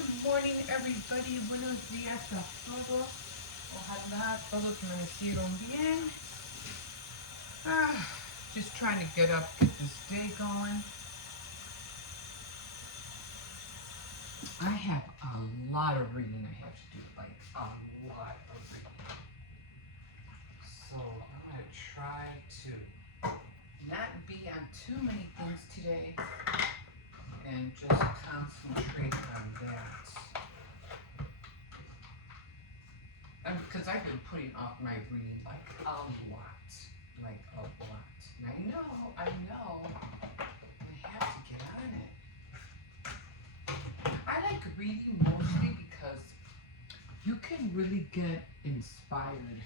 Good morning, everybody. Buenos días a todos. Ojalá todos amanecieron bien. Just trying to get up, get this day going. I have a lot of reading I have to do, like a lot of reading. So I'm going to try to not be on too many things today and just concentrate on that. Because I've been putting off my reading like a lot. Like a lot. And I know, I have to get on it. I like reading mostly because you can really get inspired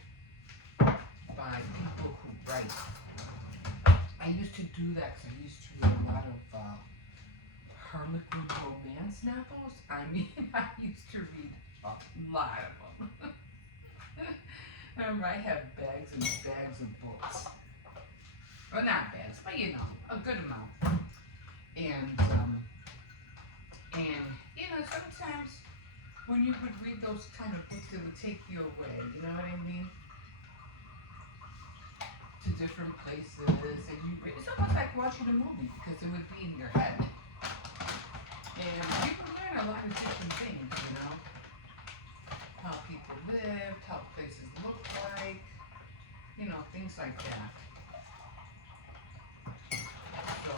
by people who write. I used to do that because I used to read a lot of Harlequin romance novels. I mean, I used to read a lot of them. I have bags and bags of books. Well, not bags, but a good amount. And sometimes when you would read those kind of books, it would take you away. You know what I mean? To different places, and it's almost like watching a movie because it would be in your head. And you can learn a lot of different things, how people lived, how places look like, things like that. So,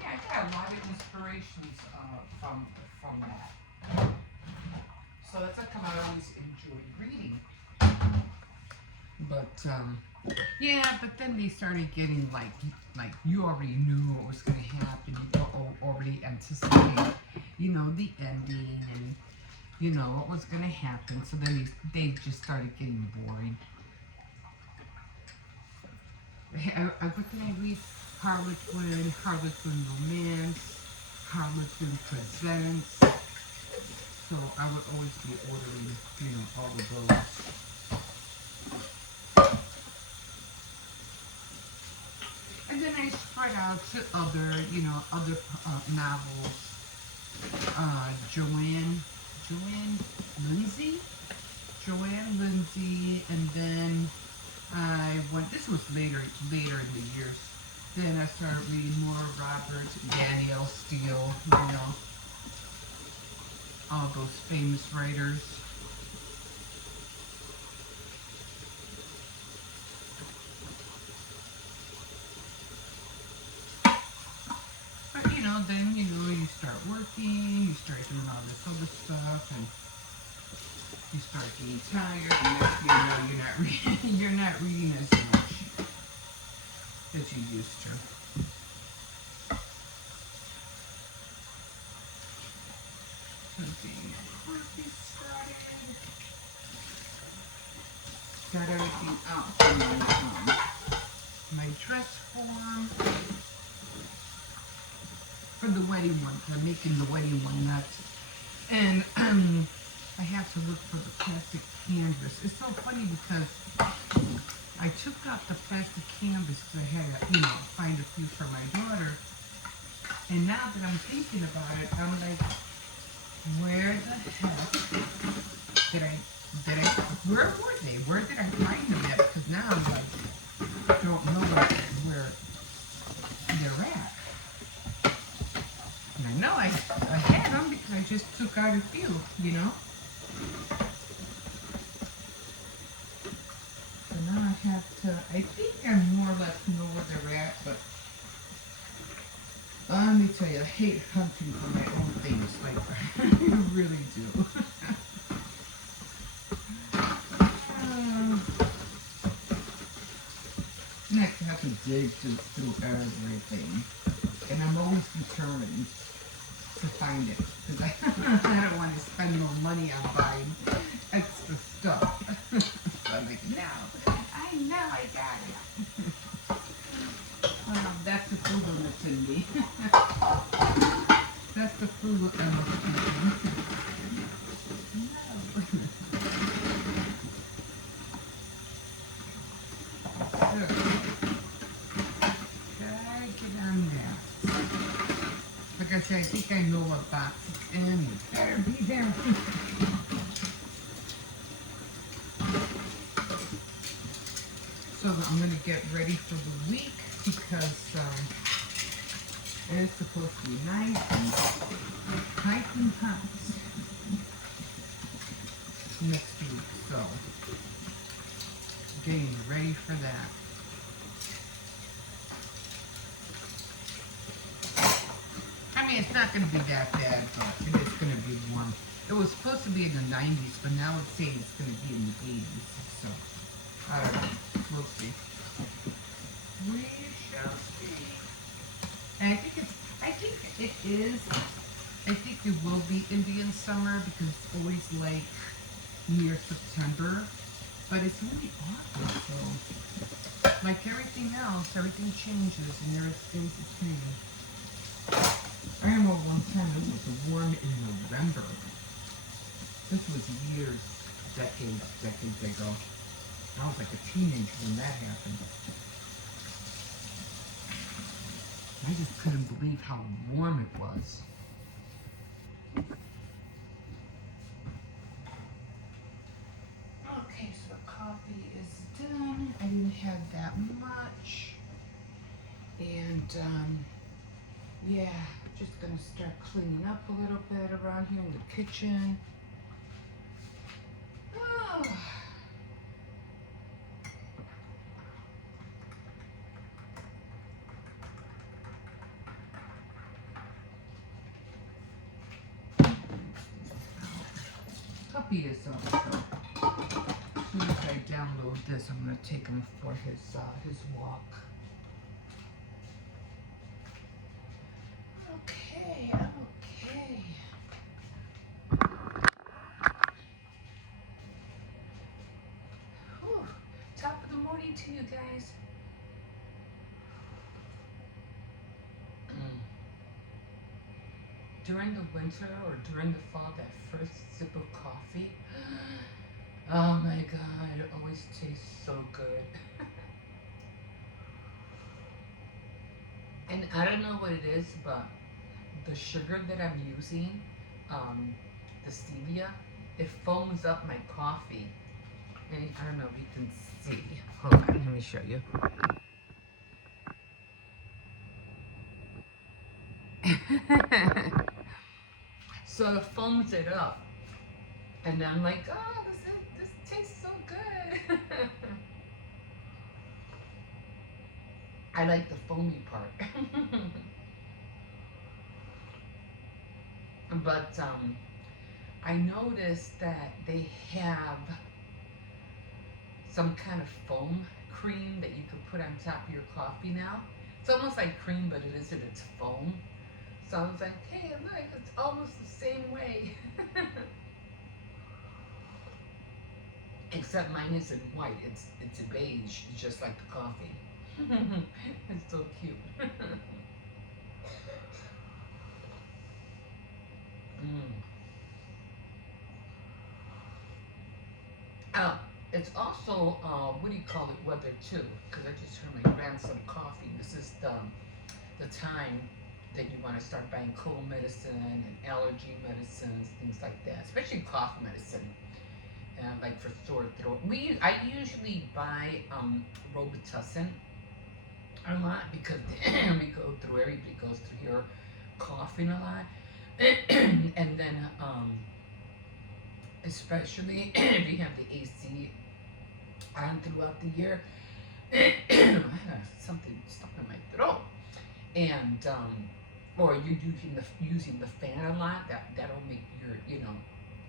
yeah, I got a lot of inspirations from that. So that's how come I always enjoyed reading. But then they started getting like you already knew what was going to happen. You already anticipated, the ending and what was going to happen. So then they just started getting boring. What did I read? Harlequin Romance, Harlequin Presents. So I would always be ordering, all of those. And then I spread out to other novels. Joanne Lindsay, and then this was later in the years. Then I started reading more Robert, Danielle Steele, all those famous writers. But then you start working, you start doing all this other stuff, and you start getting tired, and next thing you know, you're not reading as much as you used to. Got everything out for my dress form. For the wedding one, I'm making the wedding one nuts. And I have to look for the plastic canvas. It's so funny because I took out the plastic canvas because I had to, find a few for my daughter. And now that I'm thinking about it, I'm like, where the heck where were they? Where did I find them at? Because now I'm like, don't know where they're at. And I know I had them because I just took out a few, So now I have to, I think I more or less know where they're at, but let me tell you, I hate hunting for my own things. Like, I really do. I have to dig through everything. And I'm always determined to find it. Because I don't want to spend more money on buying extra stuff. So I'm like, no, I know I got it. That's the frugal that's in me. That's the frugal Emma. Like I said, I think I I know what box it's in. You better be there. So I'm going to get ready for the week because it's supposed to be nice and piping hot next week. So getting ready for that. I mean, it's not going to be that bad, but it is going to be warm. It was supposed to be in the 90s, but now it's saying it's going to be in the 80s. So, I don't know. We'll see. We shall see. And I think it is. I think it will be Indian summer because it's always like near September. But it's really awkward, so like everything else, everything changes and there stays the same. I remember one time it was warm in November. This was years, decades ago. I was like a teenager when that happened. I just couldn't believe how warm it was. Okay, so the coffee is done. I didn't have that much. And, yeah, just gonna start cleaning up a little bit around here in the kitchen. Oh. Puppy is up, so as soon as I download this, I'm gonna take him for his walk. Okay, I'm okay. Whew. Top of the morning to you guys. During the winter or during the fall, that first sip of coffee, oh my god, it always tastes so good. And I don't know what it is, but the sugar that I'm using, the stevia, it foams up my coffee. And I don't know if you can see. Hold on, let me show you. So it foams it up. And I'm like, oh, this tastes so good. I like the foamy part. But I noticed that they have some kind of foam cream that you can put on top of your coffee now. It's almost like cream, but it isn't. It's foam. So I was like, hey, look, it's almost the same way. Except mine isn't white. It's a beige. It's just like the coffee. It's so cute. Oh, it's also, what do you call it, weather too, because I just heard my grandson coughing. This is the time that you want to start buying cold medicine and allergy medicines, things like that, especially cough medicine, like for sore throat. I usually buy Robitussin a lot because everybody goes through here coughing a lot. And then, especially if you have the AC on throughout the year, I have something stuck in my throat, and or you're using the fan a lot. That'll make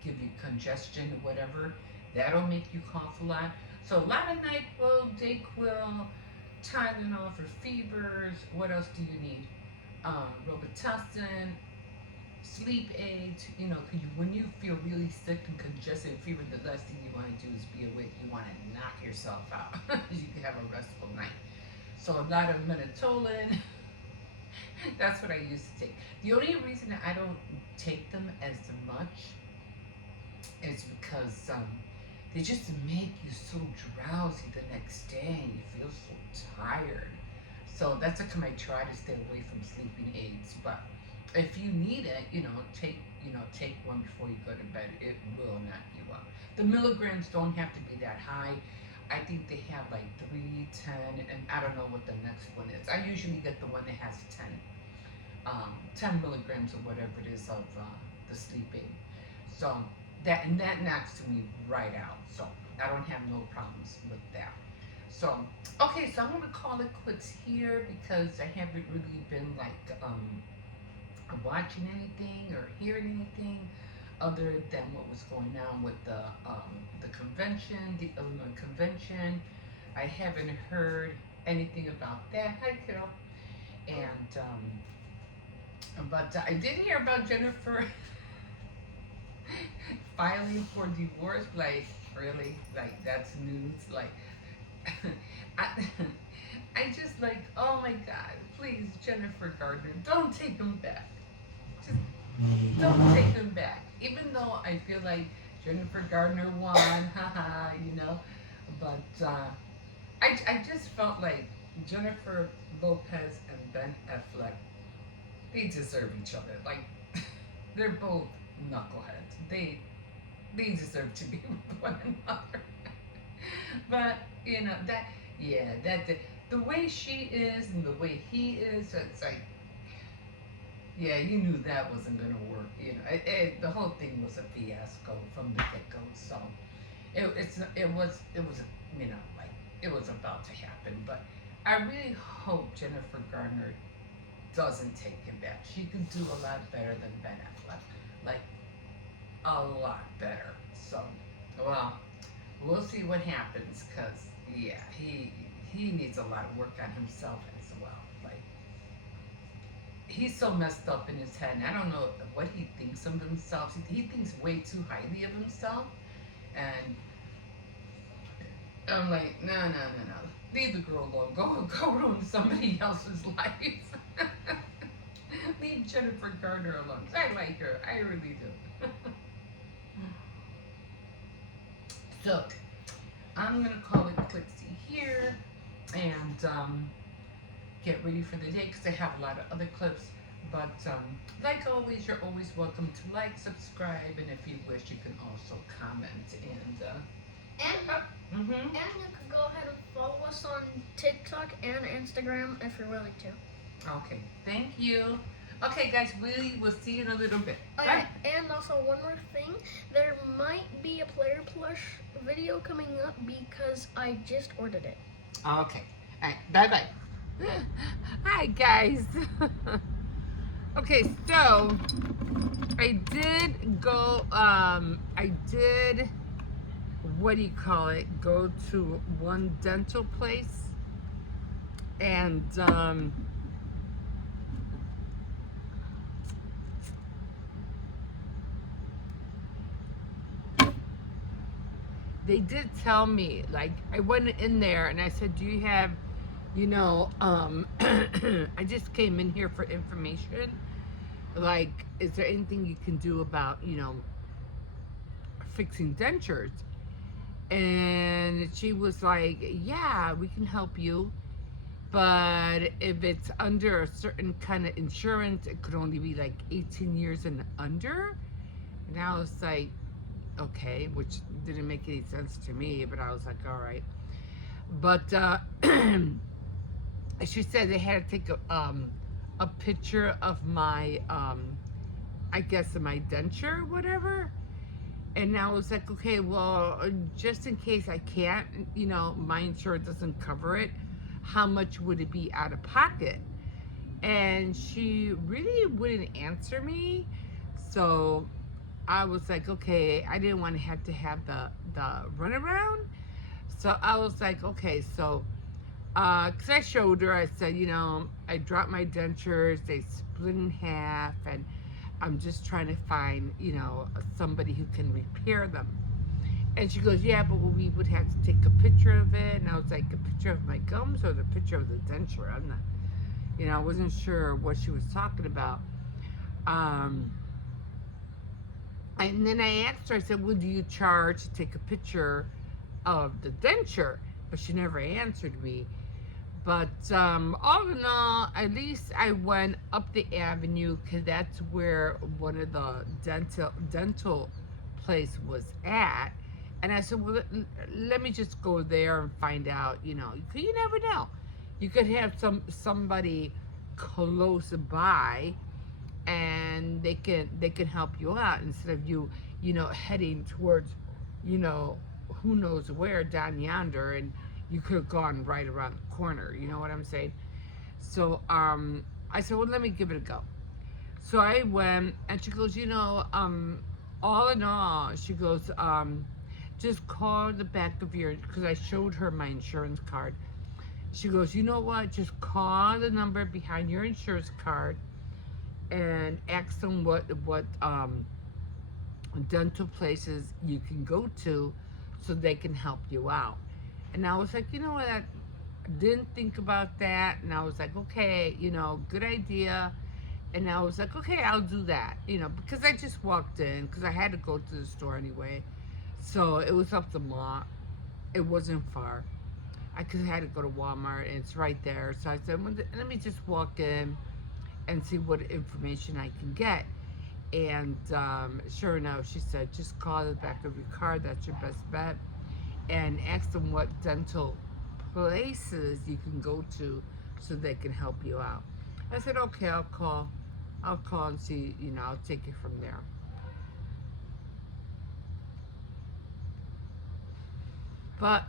give you congestion or whatever. That'll make you cough a lot. So a lot of NyQuil, Dayquil, Tylenol for fevers. What else do you need? Robitussin, sleep aids. When you feel really sick and congested and fever, the last thing you want to do is be awake. You want to knock yourself out. You can have a restful night. So a lot of melatonin. That's what I used to take. The only reason that I don't take them as much is because they just make you so drowsy the next day and you feel so tired. So that's how come I try to stay away from sleeping aids. But if you need it, take one before you go to bed. It will knock you out. The milligrams don't have to be that high. I think they have like 3, 10, and I don't know what the next one is. I usually get the one that has 10 milligrams or whatever it is of the sleeping. So that knocks me right out. So I don't have no problems with that. So okay, so I'm gonna call it quits here because I haven't really been like watching anything or hearing anything other than what was going on with the convention, the Illinois convention. I haven't heard anything about that. Hi, kiddo. And but I did hear about Jennifer filing for divorce. Like really, like that's news. Like I, I just like, oh my God, please, Jennifer Gardner, don't take him back. Just don't take him back. Even though I feel like Jennifer Gardner won, haha, but I just felt like Jennifer Lopez and Ben Affleck, they deserve each other. Like, they're both knuckleheads. They deserve to be with one another. But the way she is and the way he is, it's like, yeah, you knew that wasn't gonna work. The whole thing was a fiasco from the get go. So like it was about to happen. But I really hope Jennifer Garner doesn't take him back. She could do a lot better than Ben Affleck, like a lot better. So, well, we'll see what happens. Cause yeah, he needs a lot of work on himself as well. Like, he's so messed up in his head, and I don't know what he thinks of himself. He thinks way too highly of himself, and I'm like, no. Leave the girl alone. Go ruin somebody else's life. Leave Jennifer Garner alone. 'Cause I like her. I really do. So, I'm going to call it quits here and get ready for the day because I have a lot of other clips. But like always, you're always welcome to like, subscribe, and if you wish, you can also comment. And you can go ahead and follow us on TikTok and Instagram if you're willing to. Okay, thank you. Okay, guys, we will see you in a little bit. Okay, and also one more thing. There might be a player plush video coming up because I just ordered it. Okay. All right, bye-bye. Hi, guys. Okay, so I did go, go to one dental place, and they did tell me, like, I went in there and I said, do you have, I just came in here for information. Like, is there anything you can do about, fixing dentures? And she was like, yeah, we can help you. But if it's under a certain kind of insurance, it could only be like 18 years and under. And I was like, okay, which didn't make any sense to me, but I was like, all right. But she said they had to take a picture of my, I guess, of my denture, whatever. And I was like, okay, well, just in case I can't, my insurance doesn't cover it, how much would it be out of pocket? And she really wouldn't answer me. So I was like, okay, I didn't want to have the runaround. So I was like, okay, so, because I showed her, I said, I dropped my dentures, they split in half, and I'm just trying to find, somebody who can repair them. And she goes, yeah, but we would have to take a picture of it. And I was like, a picture of my gums or the picture of the denture? I'm not, I wasn't sure what she was talking about. And then I asked her, I said, well, do you charge to take a picture of the denture? But she never answered me. But all in all, at least I went up the avenue because that's where one of the dental place was at. And I said, well, let me just go there and find out. You never know. You could have somebody close by, and they can help you out instead of you heading towards, you know who knows where down yonder, and you could have gone right around the corner. You know what I'm saying? So I said, well, let me give it a go. So I went, and she goes, all in all, she goes, just call the back of your, because I showed her my insurance card. She goes, you know what? Just call the number behind your insurance card and ask them what dental places you can go to, so they can help you out. And I was like, you know what? I didn't think about that, and I was like, okay, good idea. And I was like, okay, I'll do that, because I just walked in because I had to go to the store anyway. So it was up the mall. It wasn't far. I could had to go to Walmart, and it's right there. So I said, well, let me just walk in and see what information I can get. And sure enough, she said, just call the back of your card. That's your best bet. And ask them what dental places you can go to so they can help you out. I said, okay, I'll call. I'll call and see, I'll take it from there. But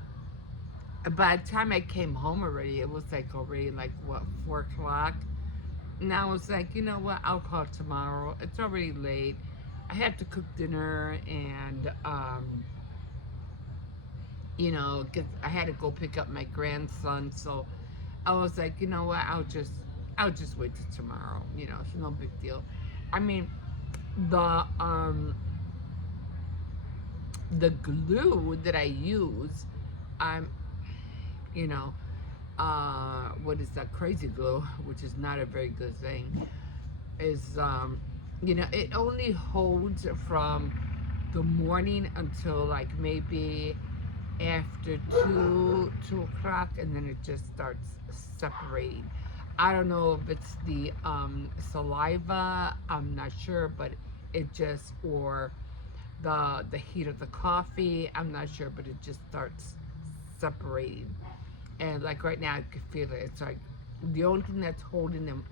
by the time I came home already, it was like already like what, 4 o'clock. And I was like, you know what? I'll call tomorrow. It's already late. I have to cook dinner, and 'cause I had to go pick up my grandson. So I was like, you know what? I'll just wait till tomorrow. It's no big deal. I mean, the um the glue that I use, I'm you know what is that, crazy glue, which is not a very good thing, is it only holds from the morning until like maybe after 2 o'clock, and then it just starts separating. I don't know if it's the saliva, I'm not sure, but it just, or the heat of the coffee, I'm not sure, but it just starts separating. And like right now, I can feel it. It's like the only thing that's holding them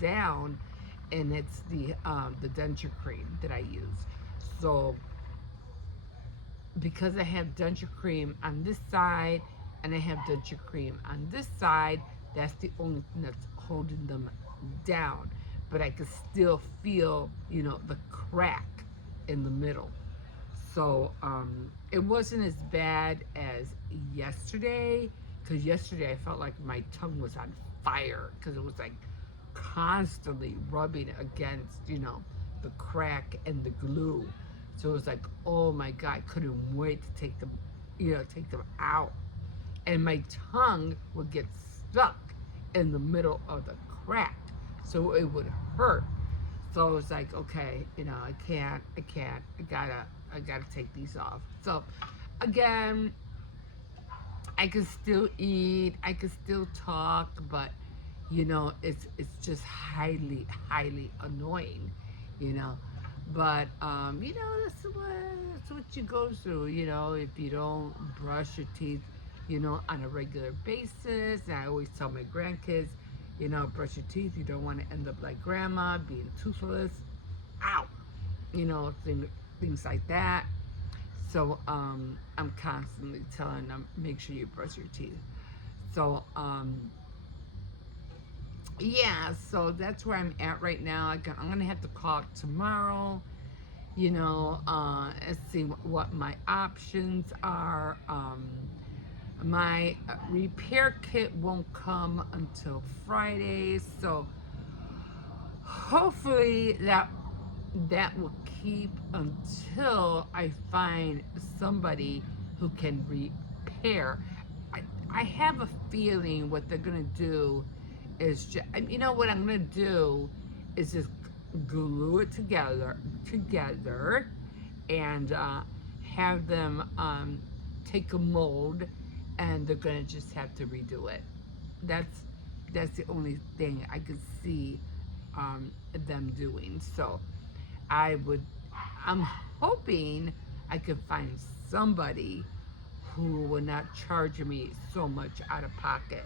down, and it's the denture cream that I use. So because I have denture cream on this side and I have denture cream on this side, that's the only thing that's holding them down. But I can still feel, the crack in the middle. So it wasn't as bad as yesterday, because yesterday I felt like my tongue was on fire because it was like constantly rubbing against, the crack and the glue. So it was like, oh my God, I couldn't wait to take them out. And my tongue would get stuck in the middle of the crack. So it would hurt. So I was like, okay, I can't, I gotta take these off. So again, I can still eat, I can still talk, but it's just highly, highly annoying, you know. But that's what you go through, if you don't brush your teeth, on a regular basis. And I always tell my grandkids, brush your teeth. You don't want to end up like grandma, being toothless. Ow, things like that. So I'm constantly telling them, make sure you brush your teeth. So yeah, so that's where I'm at right now. I'm gonna have to call tomorrow, and see what my options are. My repair kit won't come until Friday, so hopefully that will keep until I find somebody who can repair. I have a feeling what they're gonna do is what I'm gonna do is just glue it together, and have them take a mold, and they're gonna just have to redo it. that's the only thing I could see them doing. So I would, I'm hoping I could find somebody who will not charge me so much out of pocket.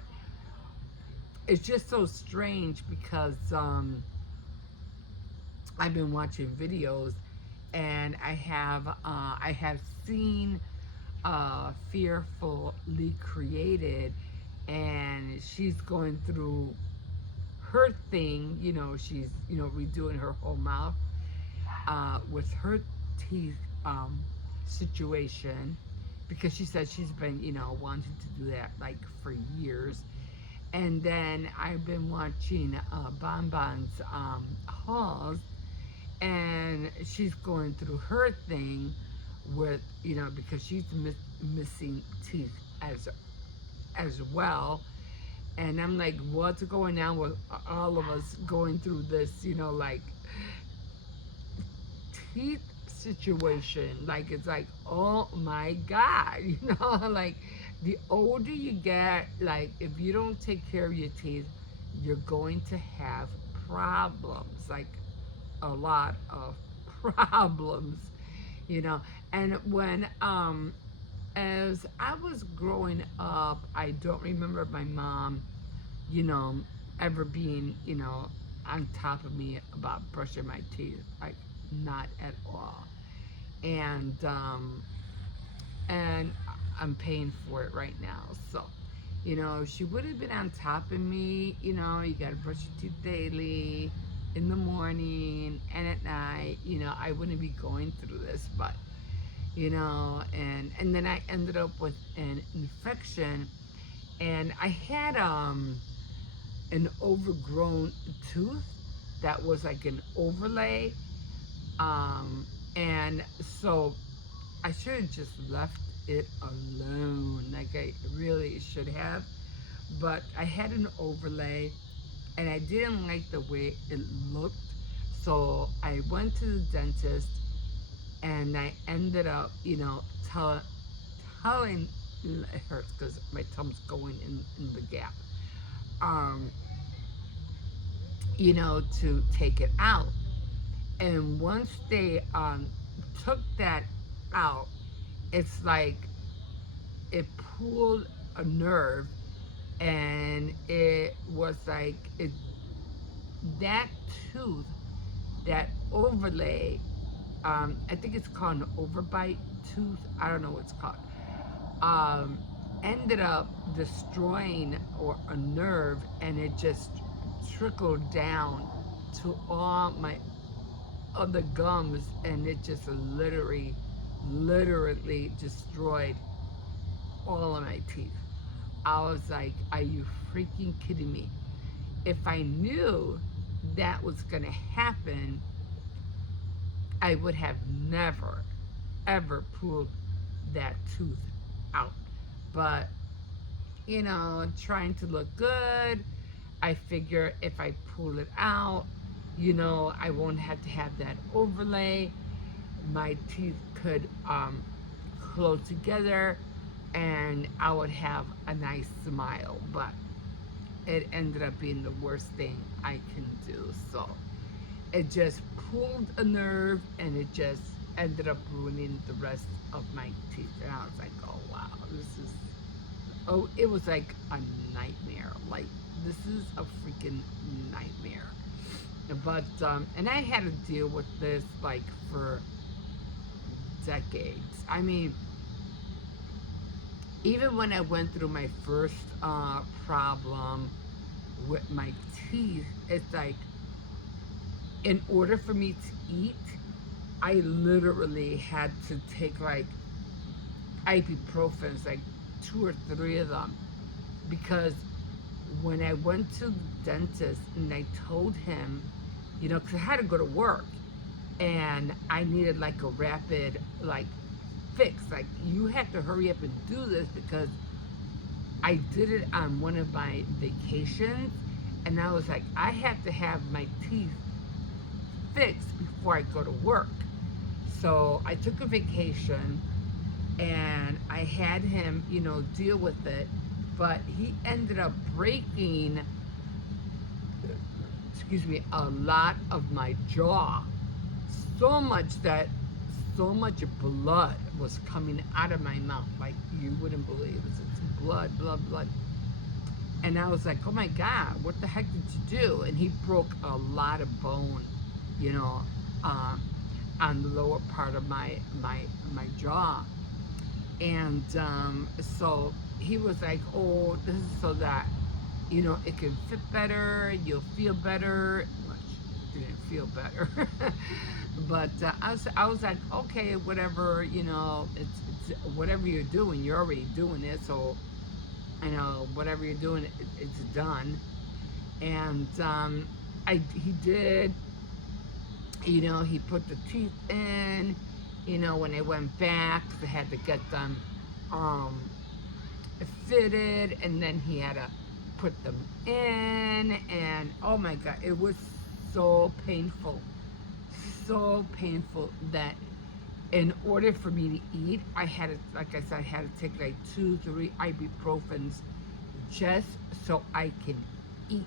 It's just so strange because I've been watching videos and I have seen Fearfully Created, and she's going through her thing. She's redoing her whole mouth with her teeth situation, because she said she's been wanting to do that like for years. And then I've been watching Bon Bon's hauls, and she's going through her thing with because she's missing teeth as well. And I'm like, what's going on with all of us going through this like teeth situation? Like, it's like, oh my god, like the older you get, like if you don't take care of your teeth, you're going to have problems, like a lot of problems, and when as I was growing up, I don't remember my mom ever being on top of me about brushing my teeth, like not at all. And I'm paying for it right now. So she would have been on top of me. You gotta brush your teeth daily, in the morning and at night. I wouldn't be going through this. But and then I ended up with an infection, and I had an overgrown tooth that was like an overlay, and so I should have just left it alone, like I really should have. But I had an overlay, and I didn't like the way it looked, so I went to the dentist, and I ended up, telling, it hurts because my tongue's going in the gap, to take it out. And once they took that out, it's like it pulled a nerve, and it was like that tooth, that overlay, I think it's called an overbite tooth, I don't know what it's called, ended up destroying a nerve, and it just trickled down to all my other gums, and it just literally destroyed all of my teeth. I was like, are you freaking kidding me? If I knew that was gonna happen, I would have never ever pulled that tooth out. But trying to look good, I figure if I pull it out, I won't have to have that overlay. My teeth could close together, and I would have a nice smile. But it ended up being the worst thing I can do. So it just pulled a nerve, and it just ended up ruining the rest of my teeth. And I was like, oh wow, it was like a nightmare. Like, this is a freaking nightmare. But and I had to deal with this like for decades. I mean, even when I went through my first problem with my teeth, it's like, in order for me to eat, I literally had to take like ibuprofens, like 2 or 3 of them, because when I went to the dentist and I told him, because I had to go to work, and I needed like a rapid like fix, like you have to hurry up and do this, because I did it on one of my vacations, and I was like, I have to have my teeth fixed before I go to work. So I took a vacation, and I had him, deal with it. but he ended up breaking, excuse me, a lot of my jaw. So much that so much blood was coming out of my mouth, like you wouldn't believe. It's blood, blood, blood. And I was like, oh my God, what the heck did you do? And he broke a lot of bone, you know, on the lower part of my jaw. And so he was like, oh, this is so that, you know, it can fit better, you'll feel better. Which didn't feel better. But I was like, okay, whatever, you know, it's whatever you're doing, you're already doing it. So, you know, whatever you're doing, it's done. And he did, you know, he put the teeth in, you know, when they went back, they had to get them fitted, and then he had to put them in, and oh my God, it was so painful that in order for me to eat, I had to, like I said, I had to take like 2-3 ibuprofens just so I can eat.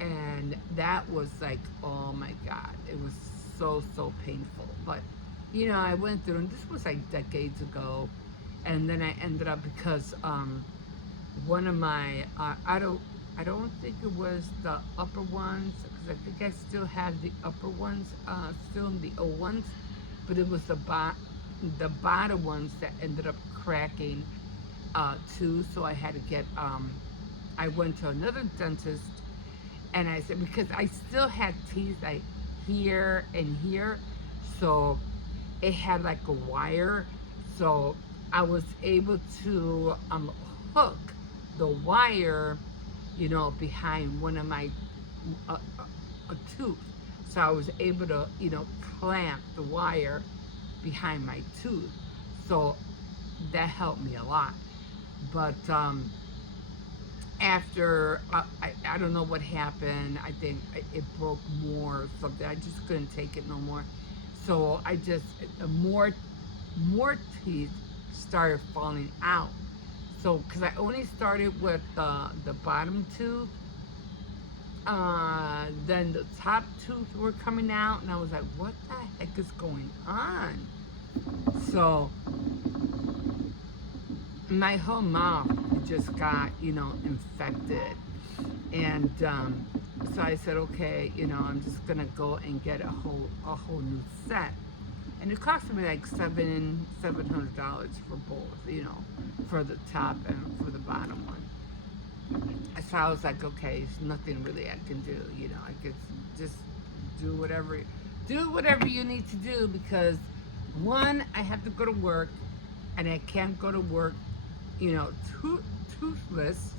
And that was like, oh my God, it was so painful. But you know, I went through, and this was like decades ago, and then I ended up, because one of my I don't think it was the upper ones, because I think I still have the upper ones still in the old ones, but it was the bottom ones that ended up cracking too. So I had to get I went to another dentist, and I said, because I still had teeth like here and here, so it had like a wire, so I was able to hook the wire, you know, behind one of my a tooth. So I was able to, you know, clamp the wire behind my tooth. So that helped me a lot. But after I don't know what happened. I think it broke more or something. I just couldn't take it no more. So I just more teeth started falling out. So because I only started with the bottom tooth, then the top tooth were coming out, and I was like, what the heck is going on? So my whole mouth just got, you know, infected. And so I said, okay, you know, I'm just gonna go and get a whole new set. And it cost me like $700 for both, you know, for the top and for the bottom one. So I was like, okay, there's nothing really I can do, you know, I could just do whatever you need to do, because one, I have to go to work, and I can't go to work, you know, toothless.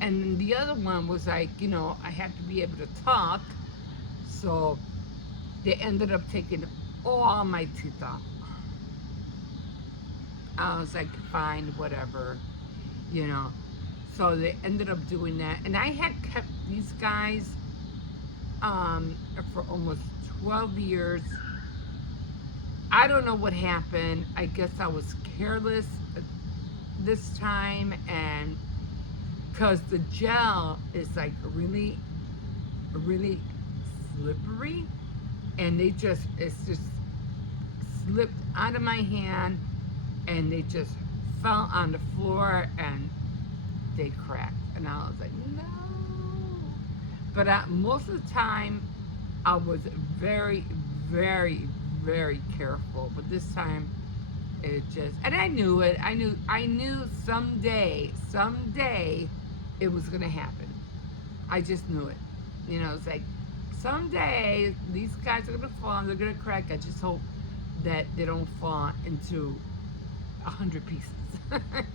And the other one was like, you know, I had to be able to talk. So they ended up taking all my teeth off. I was like, fine, whatever, you know. So they ended up doing that. And I had kept these guys for almost 12 years. I don't know what happened. I guess I was careless this time, and because the gel is like really slippery, and it's just slipped out of my hand, and they just fell on the floor, and they cracked. And I was like, no. But most of the time I was very careful, but this time it just, and I knew it. I knew someday it was gonna happen. I just knew it. You know, it's like someday these guys are gonna fall and they're gonna crack. I just hope that they don't fall into 100 pieces.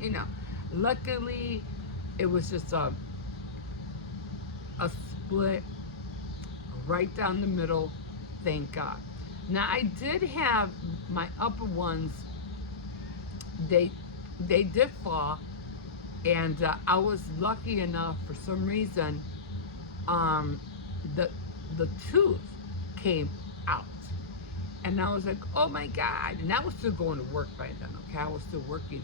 You know, luckily it was just a split right down the middle. Thank God. Now I did have my upper ones. They did fall, and I was lucky enough, for some reason, the tooth came out, And I was like, oh my God. And I was still going to work by then, okay? I was still working.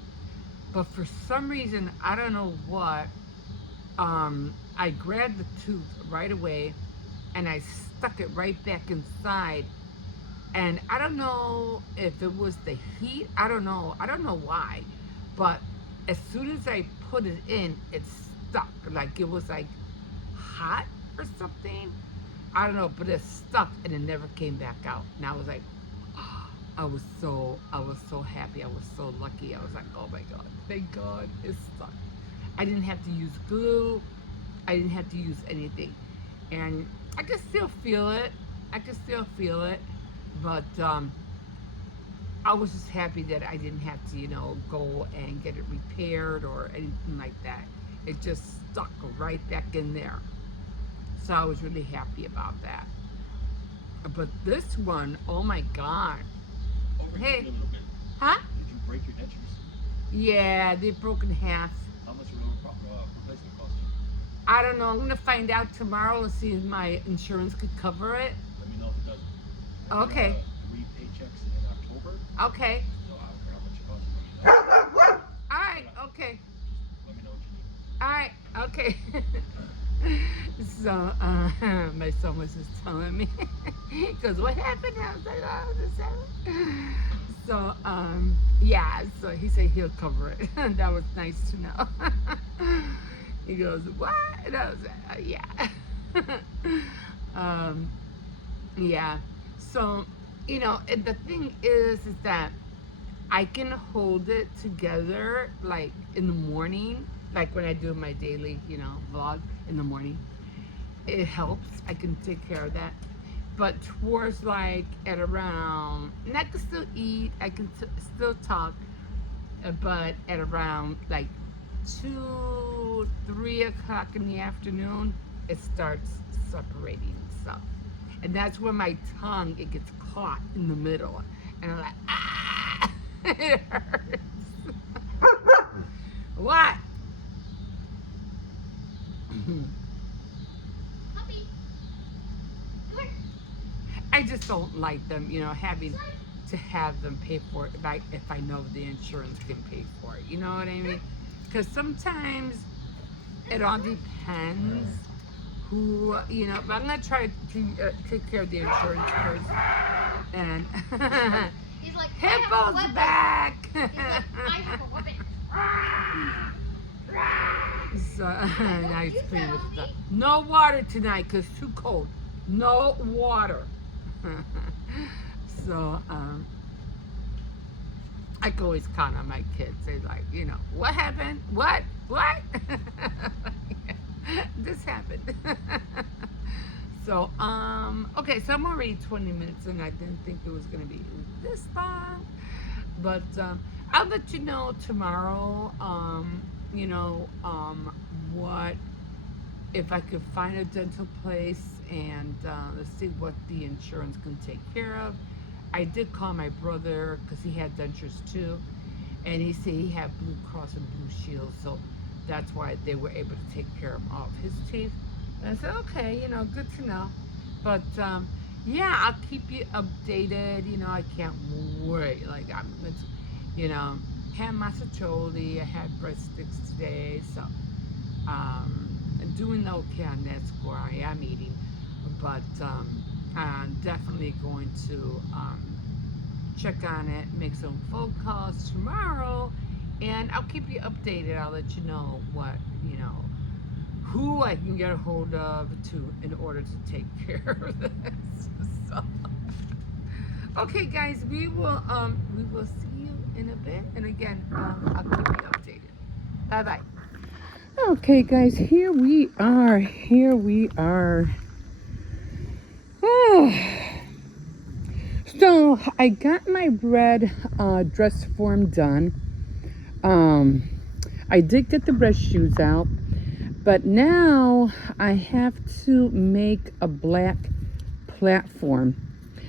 But for some reason, I don't know what, I grabbed the tooth right away and I stuck it right back inside. And I don't know if it was the heat. I don't know. I don't know why. But as soon as I put it in, it stuck. Like it was like hot or something. I don't know, but it stuck and it never came back out. And I was like, I was so happy. I was so lucky. I was like, oh my God, thank God it stuck. I didn't have to use glue. I didn't have to use anything. And I can still feel it. I can still feel it. But I was just happy that I didn't have to, go and get it repaired or anything like that. It just stuck right back in there. So I was really happy about that. But this one, oh my God. Hey, A little bit. huh? Did you break your dentures? Yeah, they broke in half. How much will replacement cost you? I don't know. I'm gonna find out tomorrow and see if my insurance could cover it. Let me know if it doesn't. Okay. 3 paychecks in October. Okay. So I don't care how much it costs. Let me know. All right. Okay. Let me know what you need. All right. Okay. So my son was just telling me, because what happened? I was like, oh, this happened. So yeah. So he said he'll cover it. That was nice to know. He goes, what? And I was like, yeah. Yeah. So, and the thing is that I can hold it together like in the morning, like when I do my daily, vlog in the morning. It helps. I can take care of that. But towards like at around, and I can still eat, I can still talk, but at around like 2, 3 o'clock in the afternoon, it starts separating stuff. And that's when my tongue, it gets caught in the middle. And I'm like, ah, it hurts. What? Puppy. Come here. I just don't like them, having to have them pay for it if I know the insurance can pay for it. You know what I mean? Because sometimes it all depends who, but I'm going to try to take care of the insurance first. And He's like, I have a Hippo's weapon. back. He's like, I have a weapon. So now he's playing with stuff. No water tonight because too cold. No water. So I can always count on my kids. They're like, what happened? What? This happened. So okay, so I'm already 20 minutes and I didn't think it was gonna be this long. But I'll let you know tomorrow, what if I could find a dental place and let's see what the insurance can take care of. I did call my brother because he had dentures too, and he said he had Blue Cross and Blue Shield, so that's why they were able to take care of all of his teeth. And I said, okay, good to know. But yeah, I'll keep you updated. I can't wait. Like had masticholi, I had breadsticks today, so I'm doing okay on that score. I am eating, but I'm definitely going to check on it, make some phone calls tomorrow, and I'll keep you updated. I'll let you know what, who I can get a hold of in order to take care of this. So, okay, guys, we will see you in a bit, and again, I'll keep you updated. Bye bye. Okay, guys, here we are. So I got my bread dress form done. I did get the breast shoes out, but now I have to make a black platform.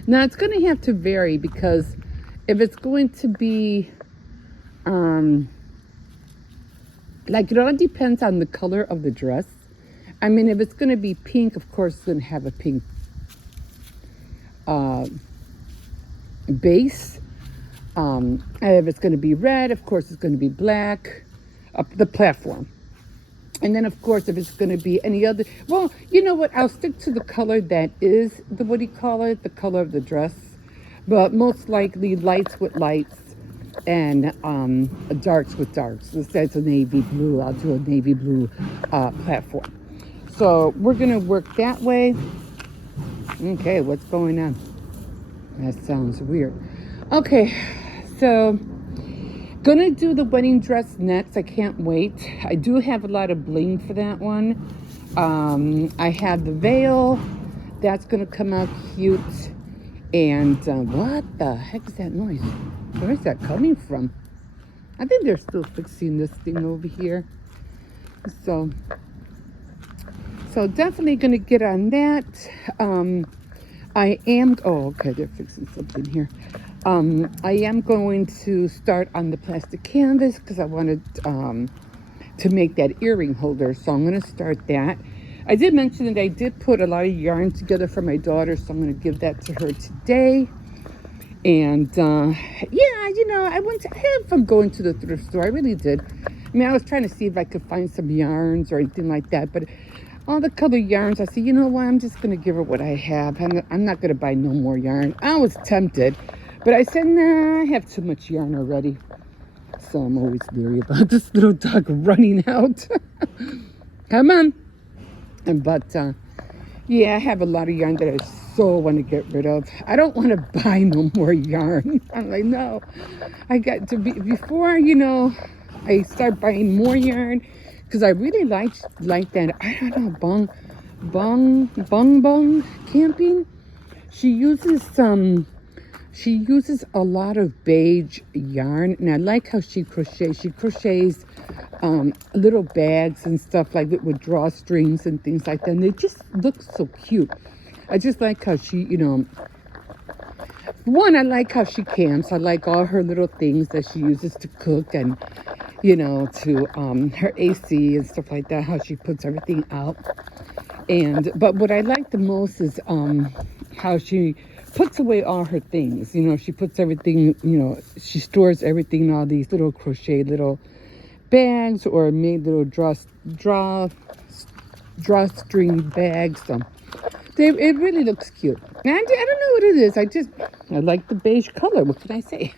Now it's going to have to vary because if it's going to be like it all depends on the color of the dress. I mean, if it's going to be pink, of course it's going to have a pink base. If it's going to be red, of course it's going to be black, the platform. And then, of course, if it's going to be any other, well, you know what? I'll stick to the color that is the, what do you call it? The color of the dress. But most likely lights with lights and darks with darks. This says a navy blue. I'll do a navy blue platform. So we're going to work that way. Okay, what's going on? That sounds weird. Okay, so gonna do the wedding dress next. I can't wait. I do have a lot of bling for that one. I have the veil. That's gonna come out cute. And what the heck is that noise? Where is that coming from? I think they're still fixing this thing over here. So definitely gonna get on that. I am, oh, okay, they're fixing something here. I am going to start on the plastic canvas because I wanted to make that earring holder. So I'm going to start that. I did mention that I did put a lot of yarn together for my daughter, so I'm going to give that to her today. And yeah, you know, I had fun going to the thrift store. I really did. I mean, I was trying to see if I could find some yarns or anything like that, but all the color yarns, I said, you know what, I'm just going to give her what I have. I'm not going to buy no more yarn. I was tempted, but I said, nah, I have too much yarn already. So I'm always leery about this little dog running out. Come on. But, yeah, I have a lot of yarn that I so want to get rid of. I don't want to buy no more yarn. I'm like, no. I got to be, before, you know, I start buying more yarn, because I really like that, I don't know, bong camping. She uses a lot of beige yarn, and I like how she crochets. She crochets little bags and stuff like it with drawstrings and things like that, and they just look so cute. I just like how she, you know, one, I like how she camps. I like all her little things that she uses to cook and, you know, to her AC and stuff like that, how she puts everything out. But what I like the most is how she puts away all her things. You know, she puts everything, you know, she stores everything in all these little crochet little bags or made little drawstring bags. It really looks cute. And I don't know what it is. I like the beige color. What can I say?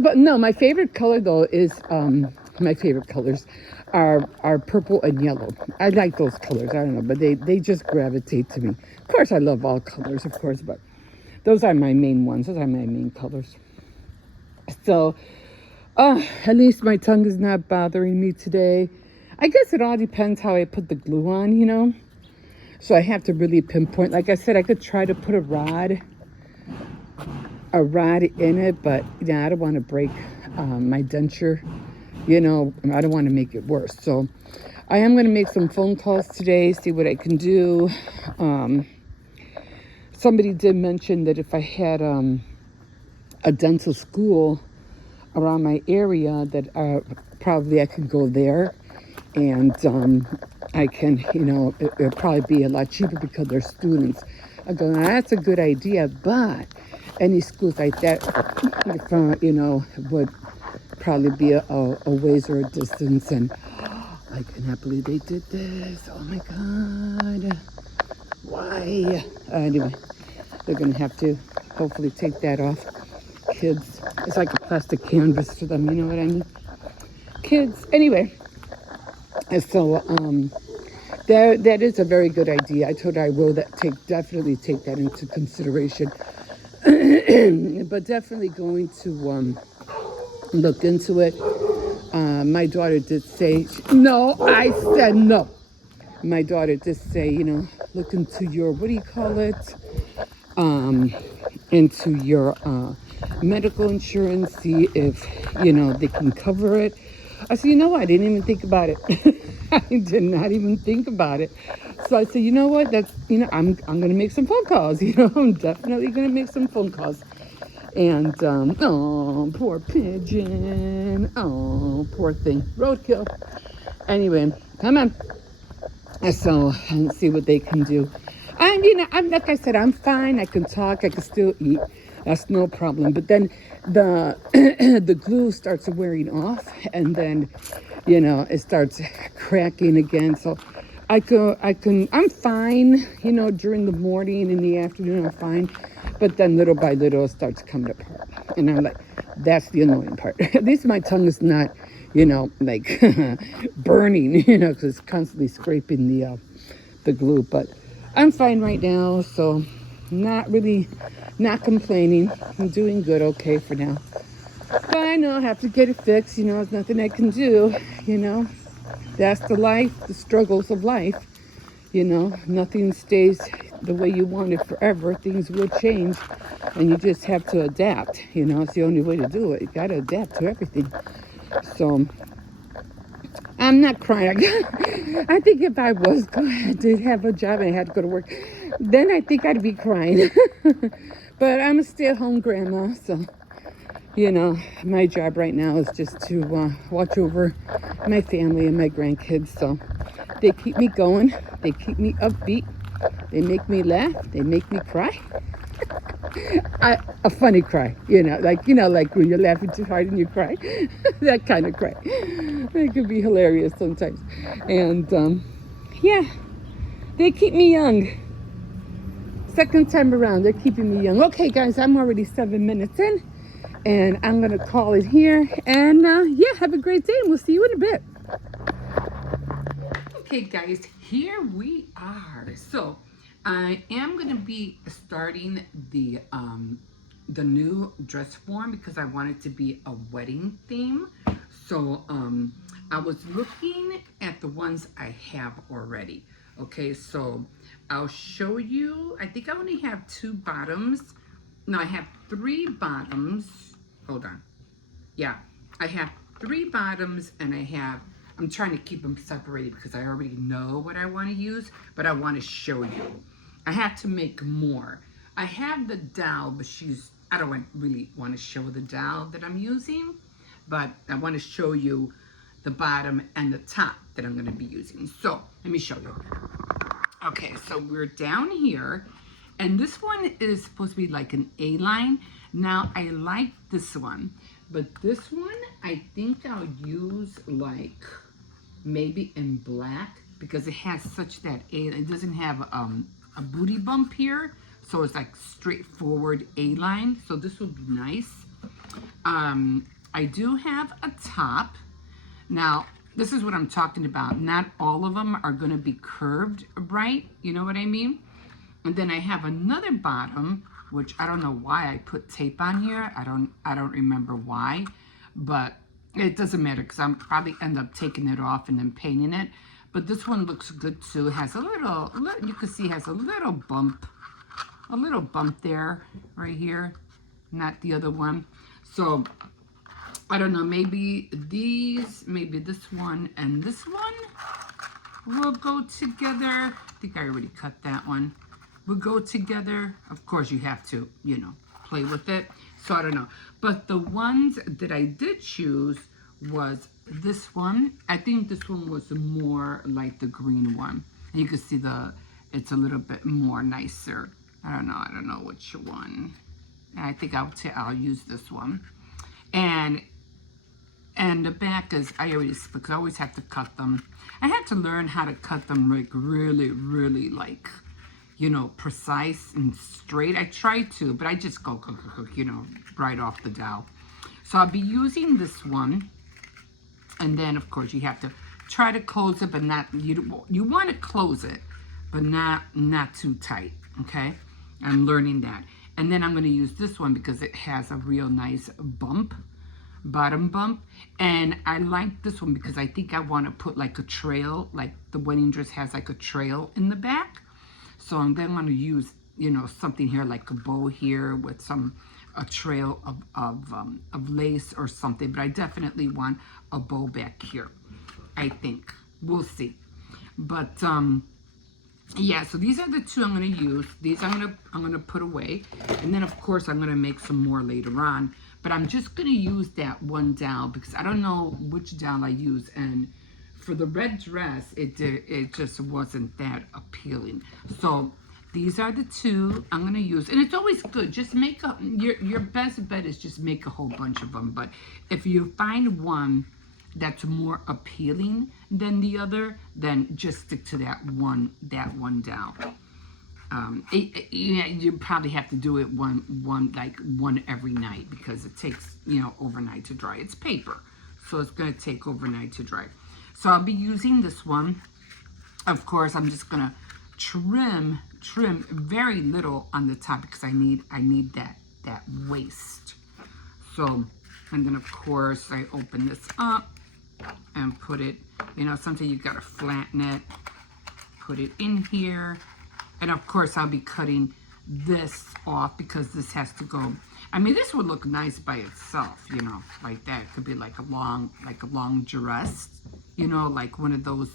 But no, my favorite color though is my favorite colors are purple and yellow. I like those colors. I don't know, but they just gravitate to me. Of course, I love all colors, of course, but those are my main ones. Those are my main colors. So, at least my tongue is not bothering me today. I guess it all depends how I put the glue on, you know. So I have to really pinpoint. Like I said, I could try to put a rod in it, but you know, I don't want to break my denture. You know, I don't want to make it worse. So I am going to make some phone calls today, see what I can do. Somebody did mention that if I had a dental school around my area, that probably I could go there, and I can, you know, it'll probably be a lot cheaper because they're students. I go, now, that's a good idea, but any schools like that, you know, would probably be a ways or a distance. And I cannot believe they did this. Oh my God. Why? Anyway, they're going to have to hopefully take that off. Kids, it's like a plastic canvas to them, you know what I mean? Kids, anyway. And so, that is a very good idea. I told her I will definitely take that into consideration. But definitely going to look into it. My daughter did say, no, I said no. My daughter did say, you know, look into your, what do you call it? Into your medical insurance, see if, you know, they can cover it. I said, you know what? I didn't even think about it. I did not even think about it. So I said, you know what? That's, you know, I'm going to make some phone calls. You know, I'm definitely going to make some phone calls. And, oh, poor pigeon. Oh, poor thing. Roadkill. Anyway, come on. So, and see what they can do. And you know, I'm like I said, I'm fine. I can talk. I can still eat. That's no problem. But then the the glue starts wearing off, and then you know it starts cracking again. So I'm fine. You know, during the morning and the afternoon, I'm fine. But then little by little, it starts coming apart, and I'm like, that's the annoying part. At least my tongue is not, you know, like burning. You know, because it's constantly scraping the glue. But I'm fine right now, so not complaining. I'm doing good, okay for now. But I know I have to get it fixed. You know, there's nothing I can do. You know, that's the life, the struggles of life. You know, nothing stays the way you want it forever. Things will change, and you just have to adapt. You know, it's the only way to do it. You got to adapt to everything. So I'm not crying. I think if I was going to have a job and I had to go to work, then I think I'd be crying. But I'm a stay-at-home grandma, so you know, my job right now is just to watch over my family and my grandkids. So they keep me going. They keep me upbeat. They make me laugh. They make me cry. A funny cry, you know, like when you're laughing too hard and you cry. That kind of cry. It could be hilarious sometimes. And yeah, they keep me young. Second time around, they're keeping me young. Okay, guys, I'm already 7 minutes in, and I'm gonna call it here. And yeah, have a great day, and we'll see you in a bit. Okay, guys, here we are. So I am gonna be starting the new dress form because I want it to be a wedding theme. So I was looking at the ones I have already. Okay, so I'll show you. I think I only have 2 bottoms. No, I have 3 bottoms. Hold on. Yeah, I have 3 bottoms, and I'm trying to keep them separated because I already know what I want to use, but I want to show you. I have to make more. I have the dowel, but I don't really want to show the dowel that I'm using, but I want to show you the bottom and the top that I'm going to be using. So let me show you. Okay, so we're down here, and this one is supposed to be like an A-line. Now, I like this one, but this one I think I'll use like maybe in black because it has such that it doesn't have a booty bump here, so it's like straightforward A-line. So this would be nice. I do have a top. Now, this is what I'm talking about. Not all of them are going to be curved right. You know what I mean? And then I have another bottom, which I don't know why I put tape on here. I don't remember why, but it doesn't matter because I'm probably end up taking it off and then painting it. But this one looks good too. It has a little, you can see it has a little bump there, right here, not the other one. So I don't know, maybe this one and this one will go together. I think I already cut that one. Will go together. Of course, you have to, you know, play with it. So I don't know. But the ones that I did choose was this one. I think this one was more like the green one. And you can see it's a little bit more nicer. I don't know which one. And I think I'll use this one. And the back is, because I always have to cut them. I had to learn how to cut them like really, really like, you know, precise and straight. I try to, but I just go, you know, right off the dowel. So I'll be using this one. And then, of course, you have to try to close it, but not, you want to close it, but not too tight, okay? I'm learning that. And then I'm going to use this one because it has a real nice bump. Bottom bump, and I like this one because I think I want to put like a trail, like the wedding dress has like a trail in the back. So I'm then going to use, you know, something here like a bow here with a trail of lace or something. But I definitely want a bow back here. I think we'll see. But yeah, so these are the 2 I'm going to use. These I'm going to put away, and then of course I'm going to make some more later on. But I'm just going to use that one dowel because I don't know which dowel I use. And for the red dress, it just wasn't that appealing. So these are the two I'm gonna use, and it's always good. Just make your best bet is just make a whole bunch of them. But if you find one that's more appealing than the other, then just stick to that one down. You probably have to do it one every night because it takes overnight to dry. It's paper, so it's gonna take overnight to dry. So I'll be using this one. Of course, I'm just gonna trim very little on the top because I need that waste. So, and then of course I open this up and put it, sometimes you gotta flatten it, put it in here. And of course I'll be cutting this off because this has to go. I mean, this would look nice by itself, like that. It could be like a long dress, like one of those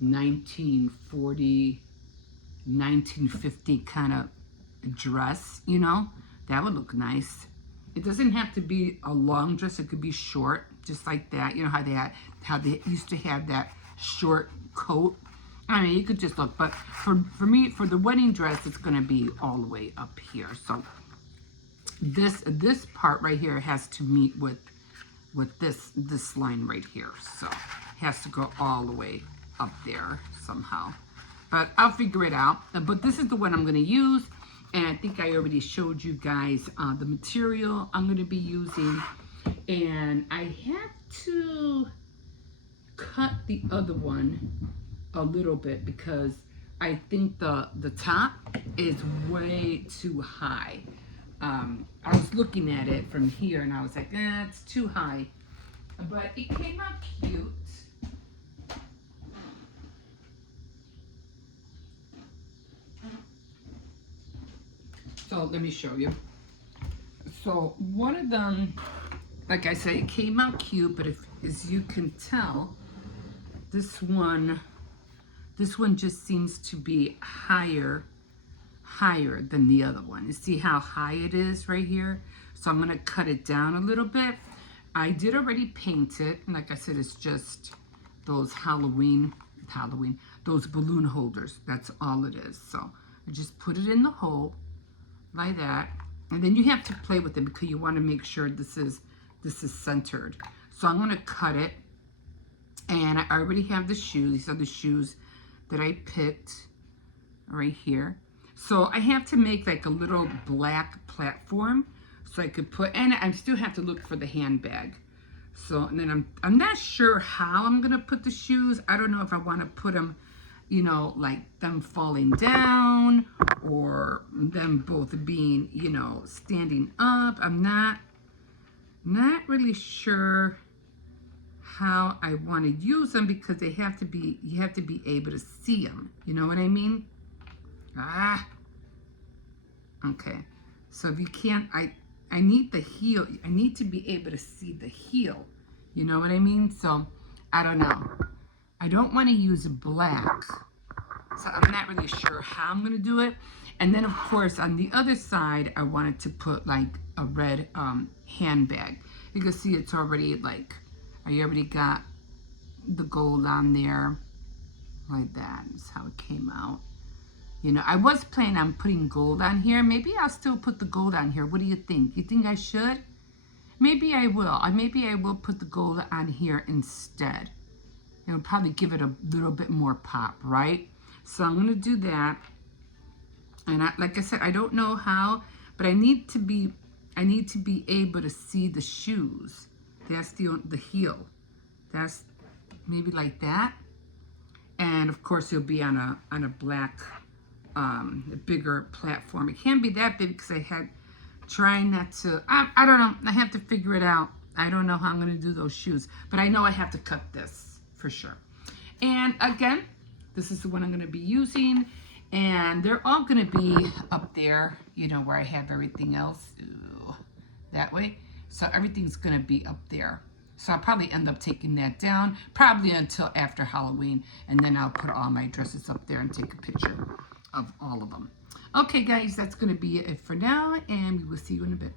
1940, 1950 kind of dress, that would look nice. It doesn't have to be a long dress. It could be short, just like that. You know how they used to have that short coat. I mean, you could just look, but for me, for the wedding dress, it's going to be all the way up here. So this part right here has to meet with this line right here. So it has to go all the way up there somehow. But I'll figure it out. But this is the one I'm going to use. And I think I already showed you guys the material I'm going to be using. And I have to cut the other one a little bit because I think the top is way too high. I was looking at it from here and I was like, it's too high. But it came out cute. So let me show you. So one of them, like I said, it came out cute, but as you can tell, this one just seems to be higher than the other one. You see how high it is right here? So I'm gonna cut it down a little bit. I did already paint it, and like I said, it's just those Halloween, those balloon holders. That's all it is. So I just put it in the hole like that, and then you have to play with it because you want to make sure this is centered. So I'm gonna cut it, and I already have the shoes. These are the shoes that I picked right here. So I have to make like a little black platform so I could put, and I still have to look for the handbag. So, and then I'm not sure how I'm gonna put the shoes. I don't know if I want to put them, like them falling down or them both being, standing up. I'm not really sure how I want to use them because you have to be able to see them. You know what I mean? Okay. So if you can't, I need the heel. I need to be able to see the heel. You know what I mean? So I don't know. I don't want to use black. So I'm not really sure how I'm going to do it. And then of course on the other side, I wanted to put like a red handbag. You can see it's already like, I already got the gold on there like that. Is how it came out. I was planning on putting gold on here. Maybe I'll still put the gold on here. What do you think? You think I should? Maybe I will. Maybe I will put the gold on here instead. It'll probably give it a little bit more pop, right? So I'm going to do that. And like I said, I don't know how, but I need to be able to see the shoes. That's the heel. That's maybe like that. And of course it'll be on a black, a bigger platform. It can't be that big because I had trying not to, I don't know. I have to figure it out. I don't know how I'm going to do those shoes, but I know I have to cut this for sure. And again, this is the one I'm going to be using, and they're all going to be up there, where I have everything else. Ooh, that way. So everything's going to be up there. So I'll probably end up taking that down, probably until after Halloween, and then I'll put all my dresses up there and take a picture of all of them. Okay, guys, that's going to be it for now, and we will see you in a bit.